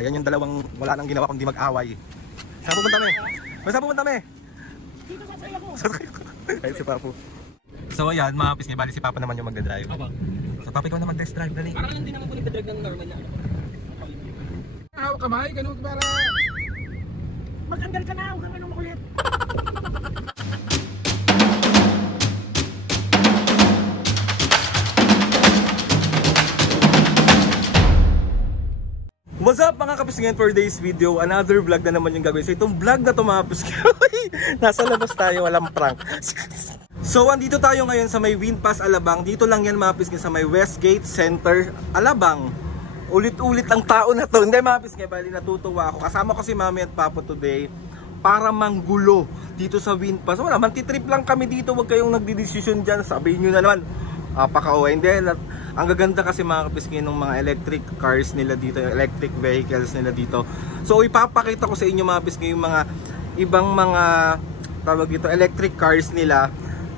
Ayan yung dalawang wala nang ginawa kundi mag-away. Saan pupunta me? Saan pupunta me? Dito sasaya ko. Ayun si Papo. So ayan, mga pisngi, bali si Papa naman yung magdadrive. Aba. So Papa, ikaw na mag-test drive, dali. Parang lang din naman po nagdadrive ng normal na. Hawak kamay, ganun para... Mag-andar ka na, huwag kang anong makulit. What's up mga kapisngan, for today's video, another vlog na naman yung gagawin. So itong vlog na to mga kapisngan, nasa labas tayo, walang prank. So andito tayo ngayon sa may Winpass Alabang. Dito lang yan mga kapisngan, sa may Westgate Center Alabang. Ulit-ulit ang tao na to. Hindi mga kapisngan, bali natutuwa ako. Kasama ko si Mami at Papo today para manggulo dito sa Winpass. Wala, mantitrip lang kami dito, wag kayong nagdidesisyon dyan. Sabihin nyo na naman, paka-uwi. Hindi, ang gaganda kasi mga kapisngan ng mga electric cars nila dito, electric vehicles nila dito. So ipapakita ko sa inyo mga kapisngan yung mga ibang mga tawag dito, electric cars nila.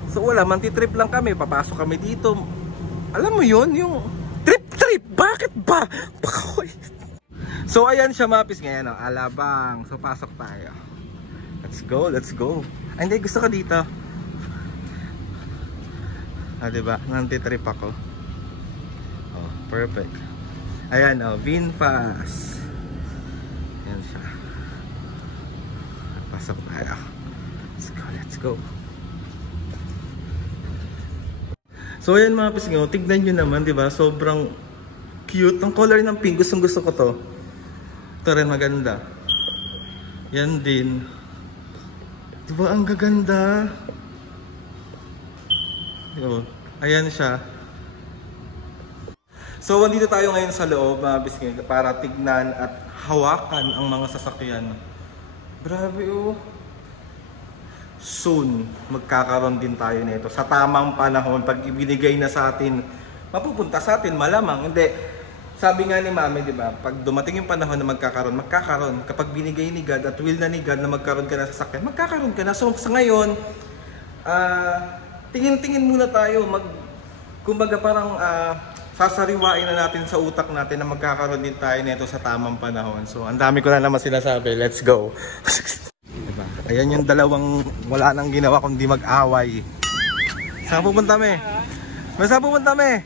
So wala, mantitrip lang kami, papasok kami dito. Alam mo yun, yung trip, bakit ba? So ayan siya mga kapisngan, no? Alabang. So pasok tayo. Let's go. Ay, hindi, gusto ko dito. Diba? Nantitrip ako. Oh, perfect. Ayan, oh, Winpass. Ayan siya. Pasok tayo. Let's go. So ayan mga kapisngan, tignan nyo naman, diba? Sobrang cute. Ang color ng pink, gusto ko to. Ito rin maganda. Yan din. Diba ang gaganda? Yo, ayan siya. So andito tayo ngayon sa loob mga kapisngan para tignan at hawakan ang mga sasakyan. Grabe oh. Soon magkakaroon din tayo nito sa tamang panahon. Pag ibinigay na sa atin, mapupunta sa atin malamang. Hindi, sabi nga ni Mami, di ba, pag dumating yung panahon na magkakaroon. Kapag binigay ni God at will na ni God na magkaroon ka na sa sasakyan, magkakaroon ka na. So sa ngayon, tingin-tingin muna tayo, kumbaga parang sasariwain na natin sa utak natin na magkakaroon din tayo nito sa tamang panahon. So ang dami ko na naman sinasabi, let's go. Diba? Ayan yung dalawang wala nang ginawa kundi mag-away. Saan pupunta me? Saan pupunta me?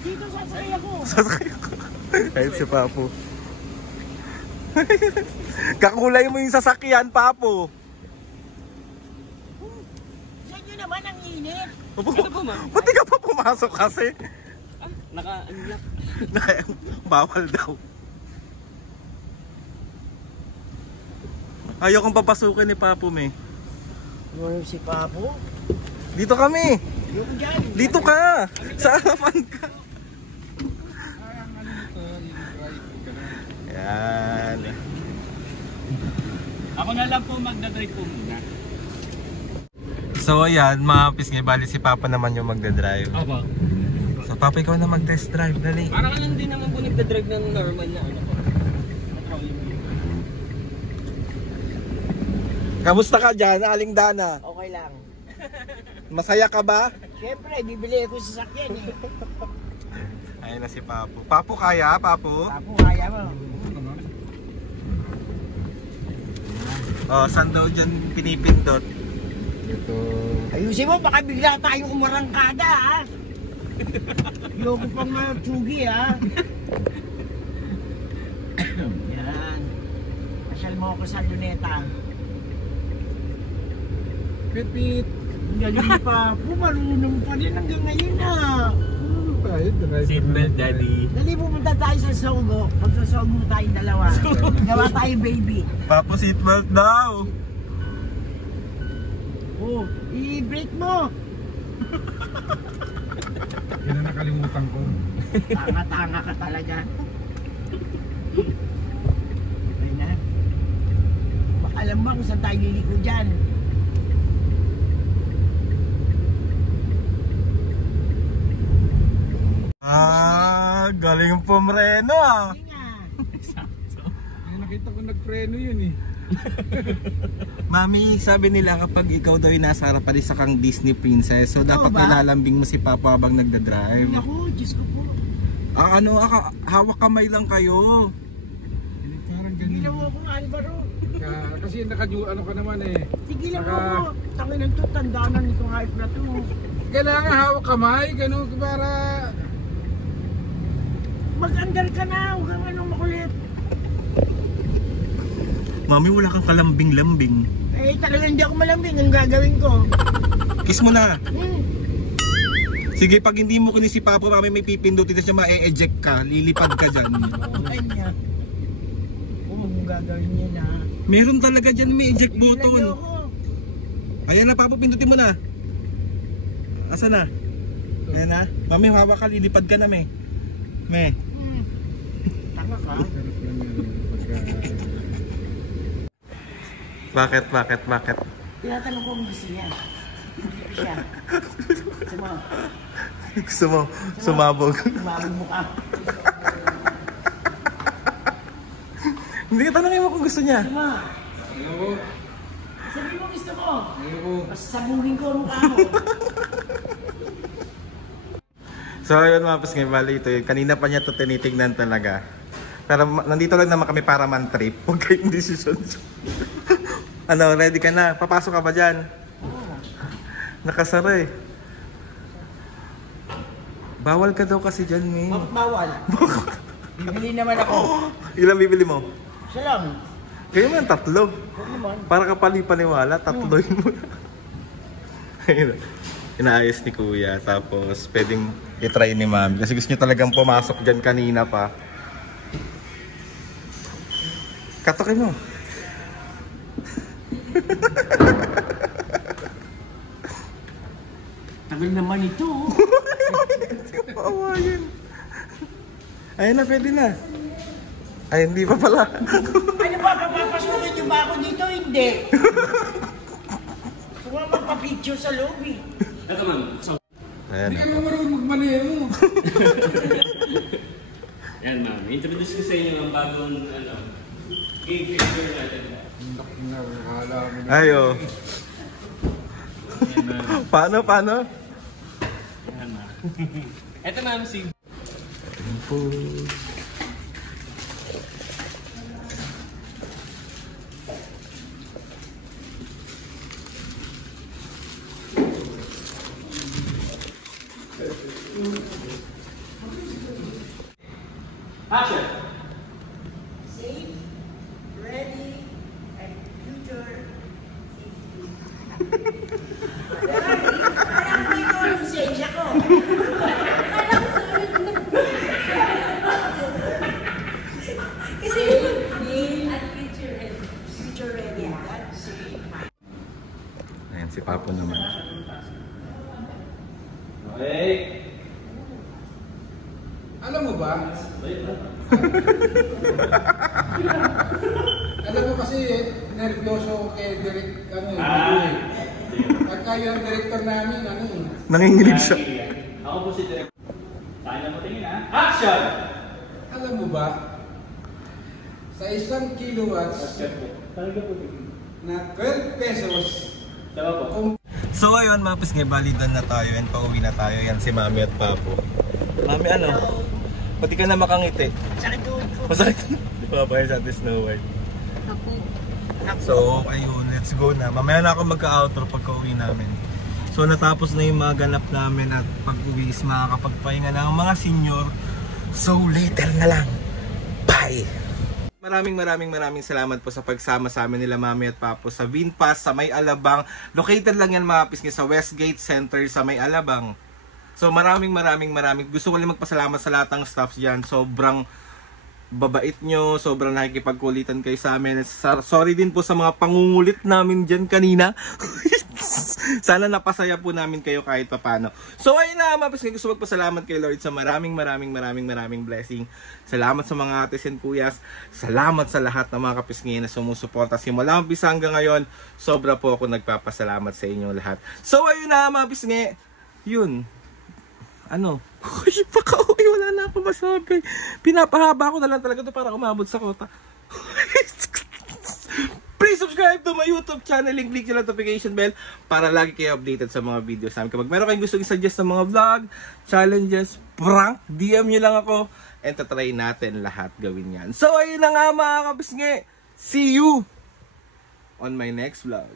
Dito sasaya ko. Ayun si Papo. Kakulay mo yung sasakyan, Papo. Naman ang init. Ba't di ka pa pumasok kasi? Naka-unlock. Bawal daw. Ayaw kong papasukin ni Papo me. Ano si Papo? Dito kami. Yung dyan. Dito ka. Sa harapan ka. Yan. Ako na lang po magdadrive po muna. So ayan, mga kapisngan, bali si Papa naman yung magdadrive. Aba. So Papa, ikaw na mag-test drive, dali. Parang lang din naman po nagdadrive ng normal na ano. Kamusta ka dyan, Aling Dana? Okay lang. Masaya ka ba? Siyempre, bibili ako sa sakyan eh. Ayun na si Papo. Papo, kaya? Papo? Papo, kaya mo. Oh, saan daw dyan pinipindot? Ito. Ayusin mo, baka bigla tayong umarangkada ha. Yoko pang tsugi ha. Yan. Pasyal mo ako sa luneta. Pipit. Galing pa. Marunong pa rin hanggang ngayon ha. Seatbelt, Daddy. Dali pumunta tayo sa Sogo. Pag sa Sogo tayo dalawa. Gawa tayo baby. Papo, seatbelt daw. Oh, i-break mo. Yan ang nakalimutan ko. Tanga-tanga ka talaga. Ay na. Alam mo kung saan tayo liliko dyan. Galing pumreno ah. Ay, nakita ko nagpreno yun eh. Mami, sabi nila kapag ikaw daw yung nasa harapan, isa kang Disney princess. So dapat ba? nilalambing mo si Papa habang nagdadrive. Naku, Diyos ko po. Hawak kamay lang kayo. ganyan. Tigilan mo ako, Alvaro. Kasi ano ka naman eh. Tigilan mo ako. Tangin to, tandaan na nitong hype na to. Kailangan hawak kamay, ganun para... Mag-andar ka na, huwag kang anong makulit. Mami, wala kang kalambing-lambing. Eh, talaga hindi ako malambing. Ang gagawin ko? Kiss mo na. Hmm. Sige, pag hindi mo kinis si Papa, mami, may pipindutin na siya, ma-e-eject ka. Lilipad ka dyan. Kanya. Huwag mong gagawin niya na. Meron talaga dyan, may eject Tigilan niyo button. ako. Ayan na, Papa, pindutin mo na. Asa na? Ayan na. Mami, hawak ka, lilipad ka na, me. Me. Tanga ka. Sarap lang yan pagka... Bakit? Tinatanong ko kung gusto niya. Hindi ko siya. Gusto mo? Gusto mo, sumabog. Sumabog mo ka. Hindi ka tanongin mo kung gusto niya. Gusto mo? Ayoko. Sabi mo gusto mo. Ayoko. Kasi sabugin ko ang mukha mo. So ayun mga pasngay, bali ito yun. Kanina pa niya ito tinitignan talaga. Pero nandito lang naman kami para man trip. Huwag kayong decision. Ano, ready ka na? Papasok ka ba dyan? Oo. Nakasara eh. Bawal ka daw kasi dyan, May. Bakit bawal? Bibili naman ako. Ilang bibili mo? Isa lang. Kayo man, 3. Huwag naman. Para ka paniwala, 3 mo na. Ayun. Inaayos ni Kuya. Tapos pwedeng i-try ni Mami. Kasi gusto niya talagang pumasok dyan kanina pa. Katokin mo. Tagal naman ito. Pawayan. Ayun na, pwede na. Ay, hindi pa pala. Ano ba? Papapasukin niyo ba ako dito? Hindi. Gusto ko na magpa-picture sa lobby. Ayan Hindi na. ka naman marunong magmaneho. Yan ma'am, introduce ko sa inyo ang bagong gig picture natin. Nakakala mo na. Ayo. Yan ma'am. Paano? Yan ma'am. Eto ma'am, si... Action! Safe, ready, and future safety. Parang may konsensya ko. Kasi at future ready. That's safe. Ayan, si Papo naman. Okay. Alam mo ba? Alam mo kasi nervyoso kay direct Pagka yung director namin, Nanginginig siya. Ako po si Direk. Tayo na mo tingin ha. Action! Alam mo ba? Sa 1 kilowatts Talaga po tingin. na 12 pesos, Tama po. So ayun mga pasngay, balidan na tayo and pauwi na tayo. Yan si Mami at Papo. Mami, ano? Pati ka na makangiti. Sakit tuhod ko. Masakit. Di ba ba sa atin Snow White? So ayun, let's go na. Mamaya na ako magka-outro pagka uwi namin. So natapos na yung mga ganap namin at pag-uwi is makakapagpahinga na ang mga senior. So later na lang. Bye! Maraming salamat po sa pagsama sa amin nila Mami at Papo sa Vinpas sa May Alabang. Located lang yan mga pisngi sa Westgate Center sa May Alabang. So maraming gusto ko lang magpasalamat sa lahat ng staffs dyan. Sobrang babait nyo, sobrang nakikipagkulitan kayo sa amin. Sorry din po sa mga pangungulit namin dyan kanina. Sana napasaya po namin kayo kahit papano. So ayun na mga pisngi, gusto magpasalamat kay Lord sa maraming blessing. Salamat sa mga ates and kuyas. Salamat sa lahat ng mga kapisngi na sumusuporta. Simula umpisa hanggang ngayon, sobra po ako nagpapasalamat sa inyong lahat. So ayun na mga pisngi, yun. Ano? Uy, paka-uwi, wala na ako masabi. Pinapahaba ko na lang talaga ito para umabot sa kota. Please subscribe to my YouTube channel and click yung notification bell para lagi kayo updated sa mga videos namin. Kapag meron kayong gusto i-suggest ng mga vlog, challenges, prank, DM nyo lang ako and tatry natin lahat gawin yan. So ayun na nga mga kabisngi, see you on my next vlog.